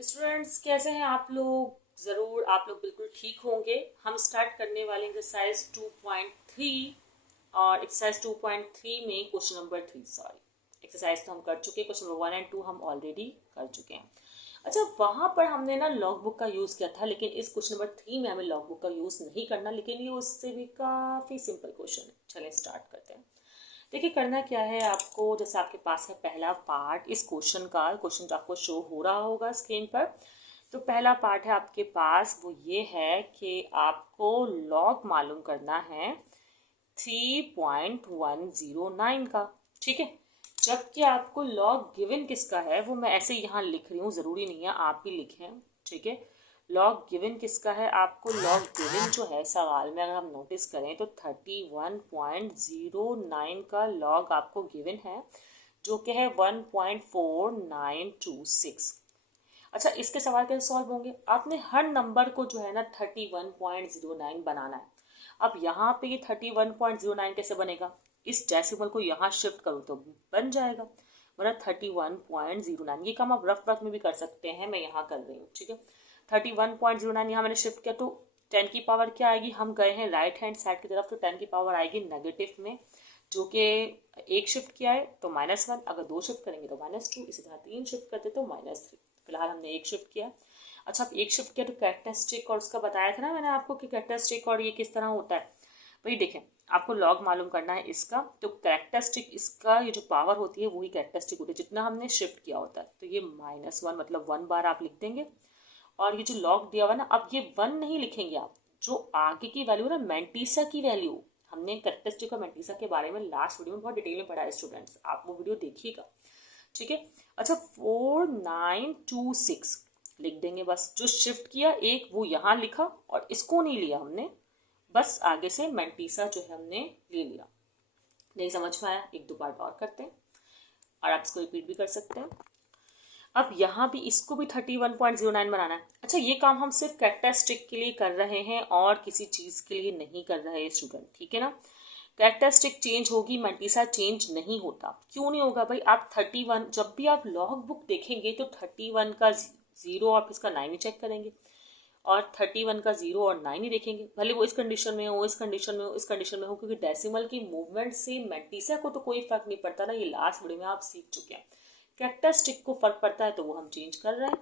Students कैसे हैं आप लोग। ज़रूर आप लोग बिल्कुल ठीक होंगे। हम स्टार्ट करने वाले एक्सरसाइज 2.3 और एक्सरसाइज 2.3 में क्वेश्चन नंबर 3 सॉरी एक्सरसाइज तो हम कर चुके हैं, क्वेश्चन नंबर 1 और 2 हम ऑलरेडी कर चुके हैं। अच्छा, वहाँ पर हमने ना लॉग बुक का यूज़ किया था, लेकिन इस क्वेश्चन नंबर 3 में हमें लॉग बुक का यूज़ नहीं करना, लेकिन ये उससे भी काफ़ी सिंपल क्वेश्चन है। चलें स्टार्ट करते हैं। देखिए करना क्या है आपको, जैसे आपके पास है पहला पार्ट इस क्वेश्चन का, क्वेश्चन जो आपको शो हो रहा होगा स्क्रीन पर। तो पहला पार्ट है आपके पास, वो ये है कि आपको लॉग मालूम करना है 3.109 का। ठीक है, जबकि आपको लॉग गिवन किसका है वो मैं ऐसे यहाँ लिख रही हूँ, ज़रूरी नहीं है आप भी लिखें। ठीक है, लॉग गिवन किसका है, आपको लॉग गिवन जो है सवाल में अगर हम नोटिस करें तो 31.09 का लॉग आपको गिवन है, जो कि है 1.4926। अच्छा, इसके सवाल कैसे सॉल्व होंगे, आपने हर नंबर को जो है ना 31.09 बनाना है। अब यहाँ पे ये 31.09 कैसे बनेगा, इस डेसिमल को यहाँ शिफ्ट करो तो बन जाएगा, मतलब 31.09। ये काम आप रफ रफ में भी कर सकते हैं, मैं यहाँ कर रही हूँ। ठीक है, 31.09 यहाँ मैंने शिफ्ट किया तो 10 की पावर क्या आएगी, हम गए हैं राइट हैंड साइड की तरफ तो 10 की पावर आएगी नेगेटिव में, जो कि एक शिफ्ट किया है तो -1, अगर 2 शिफ्ट करेंगे तो -2, इसी तरह 3 शिफ्ट करते तो -3। फिलहाल हमने एक शिफ्ट किया। अच्छा, अब एक शिफ्ट किया तो कैरेक्टरिस्टिक और उसका बताया था ना मैंने आपको कि कैरेक्टरिस्टिक और ये किस तरह होता है। भाई देखें, आपको लॉग मालूम करना है इसका, तो कैरेक्टरिस्टिक इसका ये जो पावर होती है वही कैरेक्टरिस्टिक होती है जितना हमने शिफ्ट किया होता है। तो ये -1 मतलब 1 बार आप लिख देंगे, और ये जो लॉग दिया हुआ ना, अब ये 1 नहीं लिखेंगे आप, जो आगे की वैल्यू ना मैंटीसा की वैल्यू, हमने कैरेक्टरिस्टिक और मैंटीसा के बारे में लास्ट वीडियो में बहुत डिटेल में पढ़ा है स्टूडेंट्स, आप वो वीडियो देखिएगा। ठीक है, अच्छा 4926 लिख देंगे, बस जो शिफ्ट किया एक वो यहाँ लिखा और इसको नहीं लिया हमने, बस आगे से मैंटीसा जो है हमने ले लिया। नहीं समझ में आया, एक दो बार और करते हैं और आप इसको रिपीट भी कर सकते हैं। अब यहाँ भी इसको भी 31.09 बनाना है। अच्छा, ये काम हम सिर्फ कैरेक्टरिस्टिक के लिए कर रहे हैं और किसी चीज़ के लिए नहीं कर रहे हैं स्टूडेंट, ठीक है ना। कैरेक्टरिस्टिक चेंज होगी, मैंटीसा चेंज नहीं होता। क्यों नहीं होगा भाई, आप 31 जब भी आप लॉग बुक देखेंगे तो 31 का 0 और इसका 9 ही चेक करेंगे, और 31 का 0 और 9 ही देखेंगे, भले वो इस कंडीशन में हो, इस कंडीशन में हो, इस कंडीशन में हो, क्योंकि डेसिमल की मूवमेंट से मैंटीसा को तो कोई फर्क नहीं पड़ता ना, ये लास्ट वीडियो में आप सीख चुके हैं। कैरेक्टरिस्टिक को फर्क पड़ता है तो वो हम चेंज कर रहे हैं।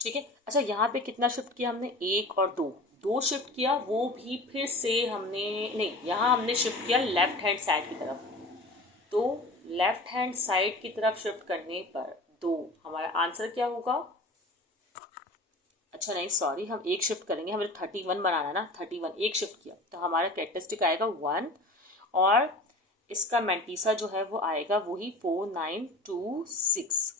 ठीक है, अच्छा यहाँ पे कितना शिफ्ट किया हमने, 1 और 2, 2 शिफ्ट किया, वो भी फिर से हमने नहीं, यहाँ हमने शिफ्ट किया लेफ्ट हैंड साइड की तरफ, तो लेफ्ट हैंड साइड की तरफ शिफ्ट करने पर 2, हमारा आंसर क्या होगा। अच्छा नहीं सॉरी, हम एक शिफ्ट करेंगे, हमें 31 बनाना ना, 31 एक शिफ्ट किया तो हमारा कैरेक्टरिस्टिक आएगा 1, और इसका मैंटीसा जो है वो आएगा वही 4926।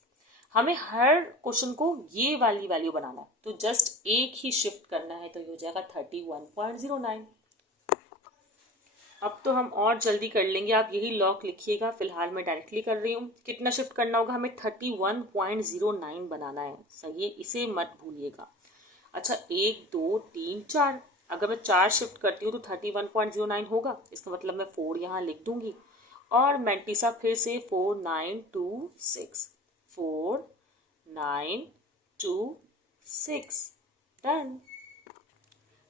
हमें हर क्वेश्चन को ये वाली वैल्यू बनाना है, तो जस्ट एक ही शिफ्ट करना है, तो ये हो जाएगा 31.09। अब तो हम और जल्दी कर लेंगे, आप यही लॉग लिखिएगा, फिलहाल मैं डायरेक्टली कर रही हूँ। कितना शिफ्ट करना होगा, हमें 31.09 बनाना है, सही है, इसे मत भूलिएगा। अच्छा 1 2 3 4, अगर मैं 4 शिफ्ट करती हूँ तो 31.09 होगा, इसका मतलब मैं 4 यहाँ लिख दूंगी, और मैंटीसा फिर से 4926, 4926 डन।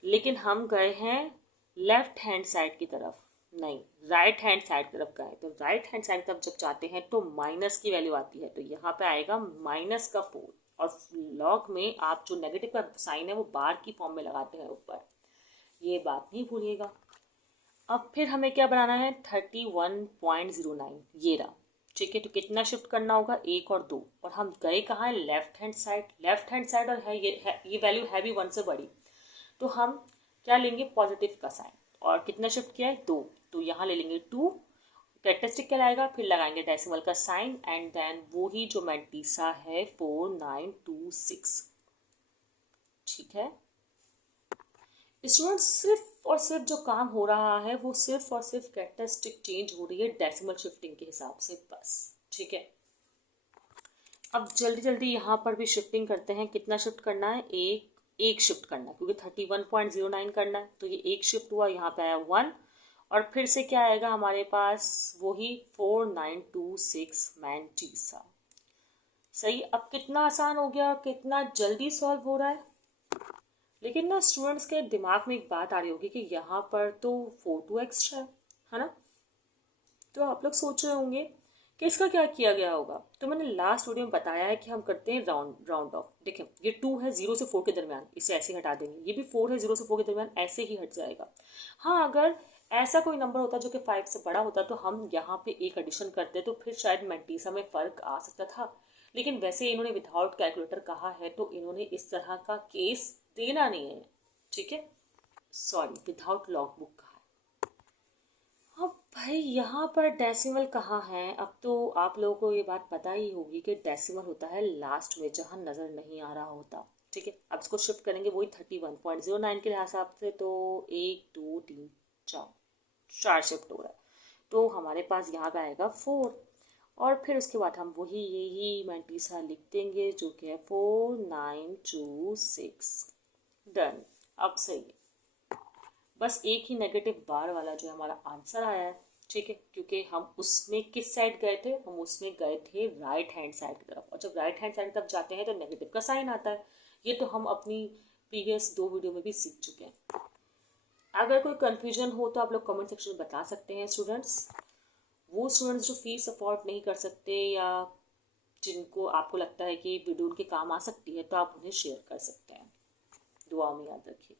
लेकिन हम गए हैं लेफ्ट हैंड साइड की तरफ, नहीं राइट हैंड साइड की तरफ गए, तो राइट हैंड साइड की तरफ जब जाते हैं तो माइनस की वैल्यू आती है, तो यहाँ पे आएगा माइनस का 4, और लॉग में आप जो नेगेटिव का साइन है वो बार की फॉर्म में लगाते हैं ऊपर, ये बात नहीं भूलिएगा। अब फिर हमें क्या बनाना है, 31.09 ये रहा। ठीक है, तो कितना शिफ्ट करना होगा, 1 और 2, और हम गए कहाँ है, left hand side, left hand side और है ये वैल्यू है भी 1 से बड़ी, तो हम क्या लेंगे, पॉजिटिव का साइन, और कितना शिफ्ट किया है 2, तो यहाँ ले लेंगे 2, कैरेक्टरिस्टिक क्या लाएगा, फिर लगाएंगे डेसिमल का साइन, एंड देन वो ही जो मैंटीसा है 4926। ठीक है स्टूडेंट, सिर्फ और सिर्फ जो काम हो रहा है वो सिर्फ और सिर्फ कैरेक्टरिस्टिक चेंज हो रही है डेसिमल शिफ्टिंग के हिसाब से, बस। ठीक है, अब जल्दी जल्दी यहाँ पर भी शिफ्टिंग करते हैं, कितना शिफ्ट करना है, एक शिफ्ट करना है, क्योंकि 31.09 करना है, तो ये एक शिफ्ट हुआ, यहाँ पे आया 1, और फिर से क्या आएगा हमारे पास, वही 4926 मैंटीसा। सही, अब कितना आसान हो गया, कितना जल्दी सॉल्व हो रहा है। लेकिन ना स्टूडेंट्स के दिमाग में एक बात आ रही होगी कि यहाँ पर तो 4 2 है ना। तो आप लोग सोच रहे होंगे कि इसका क्या किया गया होगा। तो मैंने लास्ट वीडियो में बताया है कि हम करते हैं राउंड ऑफ। देखिए ये 2 है 0 से 4 के दरमियान, इसे ऐसे ही हटा देंगे। ये भी 4 है 0 से 4 के दरमियान, ऐसे ही हट जाएगा। हाँ, अगर ऐसा कोई नंबर होता जो कि 5 से बड़ा होता तो हम यहाँ पे एक एडिशन करते तो फिर शायद मेंटीसा में फ़र्क आ सकता था। लेकिन वैसे इन्होंने विदाउट कैलकुलेटर कहा है तो इन्होंने इस तरह का केस देना नहीं है, ठीक है। सॉरी, विदाउट लॉग बुक कहा है। अब भाई यहाँ पर डेसिमल कहाँ है। अब तो आप लोगों को ये बात पता ही होगी कि डेसिमल होता है लास्ट में जहाँ नज़र नहीं आ रहा होता, ठीक है। अब इसको शिफ्ट करेंगे वही 31.09 के हिसाब से, तो 1 2 3 4 4 शिफ्ट हो रहा है। तो हमारे पास यहाँ पे आएगा 4, और फिर उसके बाद हम वही यही मैंटीसा लिख देंगे जो कि है 4926। डन। अब सही है, बस एक ही नेगेटिव बार वाला जो हमारा आंसर आया है, ठीक है। क्योंकि हम उसमें किस साइड गए थे, हम उसमें गए थे राइट हैंड साइड की तरफ, और जब राइट हैंड साइड की तरफ जाते हैं तो नेगेटिव का साइन आता है। ये तो हम अपनी प्रीवियस 2 वीडियो में भी सीख चुके हैं। अगर कोई कन्फ्यूजन हो तो आप लोग कमेंट सेक्शन में बता सकते हैं स्टूडेंट्स। वो स्टूडेंट्स जो फीस अफोर्ड नहीं कर सकते या जिनको आपको लगता है कि वीडियो उनके काम आ सकती है तो आप उन्हें शेयर कर सकते हैं। दुआ में याद रखिए।